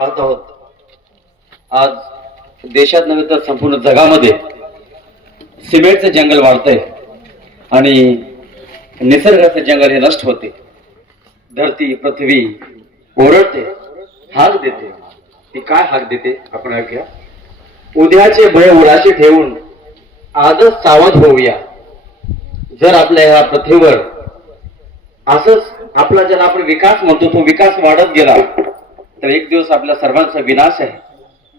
पाहत आहोत आज देशात नव्हे तर संपूर्ण जगामध्ये सिमेंटचं जंगल वाढतंय आणि निसर्गाचं जंगल हे नष्ट होते. धरती पृथ्वी ओरडते, हाक देते. ती काय हाक देते आपण ऐकूया. उद्याचे भय उराशी ठेवून आजच सावध होऊया. जर आपल्या ह्या पृथ्वीवर असंच आपला ज्याला आपण विकास म्हणतो तो विकास वाढत गेला तर एक दिवस आपल्या सर्वांचा विनाश आहे.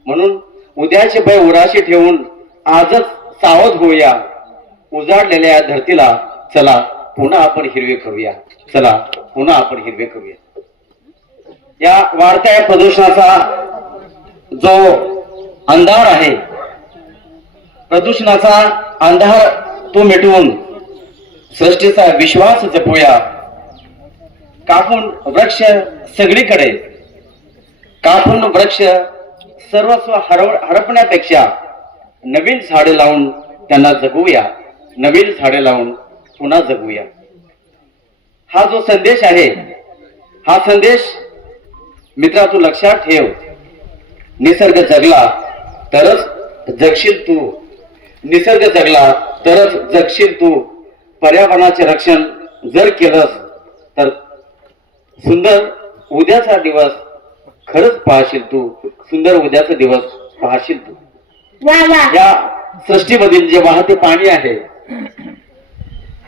म्हणून उद्याचे भय उराशी ठेवून आजच सावध होऊया. उजाडलेल्या या धरतीला चला पुन्हा आपण हिरवे करूया. चला पुन्हा आपण हिरवे करूया. या वाढत्या प्रदूषणाचा जो अंधार आहे, प्रदूषणाचा अंधार तो मिटवून सृष्टीचा विश्वास जपूया. कापून वृक्ष सगळीकडे, कापून वृक्ष सर्वस्व हडपण्यापेक्षा नवीन झाडे लावून त्यांना जगवूया. नवीन झाडे लावून पुन्हा जगवूया. हा जो संदेश आहे, हा संदेश मित्रा तू लक्षात ठेव. निसर्ग जगला तरच जगशील तू. निसर्ग जगला तरच जगशील तू. पर्यावरणाचे रक्षण जर केलंस तर सुंदर उद्याचा दिवस खरंच पाहशील तू. सुंदर उद्याचा दिवस पाहशील तू. या सृष्टीमधील जे वाहते पाणी आहे,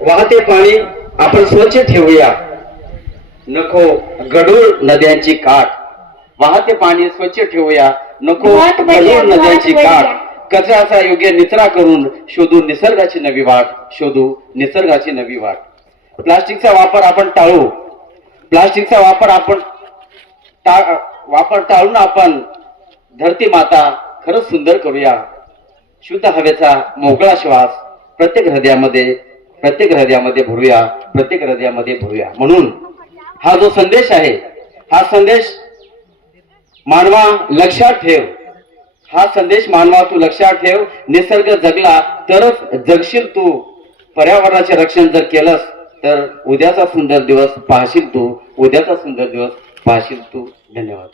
वाहते पाणी आपण स्वच्छ ठेवूया. नको गढूळ नद्यांची काठ. वाहते पाणी स्वच्छ ठेवूया. नको गढूळ नद्यांची काठ. कचऱ्याचा योग्य निचरा करून शोधू निसर्गाची नवी वाट. शोधू निसर्गाची नवी वाट. प्लास्टिकचा वापर आपण टाळू. प्लास्टिकचा वापर टाळून आपण धरती माता खरंच सुंदर करूया. शुद्ध हवेचा मोकळा श्वास प्रत्येक हृदयामध्ये भरूया. प्रत्येक हृदयामध्ये भरूया. म्हणून हा जो संदेश आहे, हा संदेश मानवा लक्षात ठेव. हा संदेश मानवा तू लक्षात ठेव. निसर्ग जगला तरच जगशील तू. पर्यावरणाचे रक्षण जर केलंस तर उद्याचा सुंदर दिवस पाहशील तू. उद्याचा सुंदर दिवस पाहशील तू. धन्यवाद.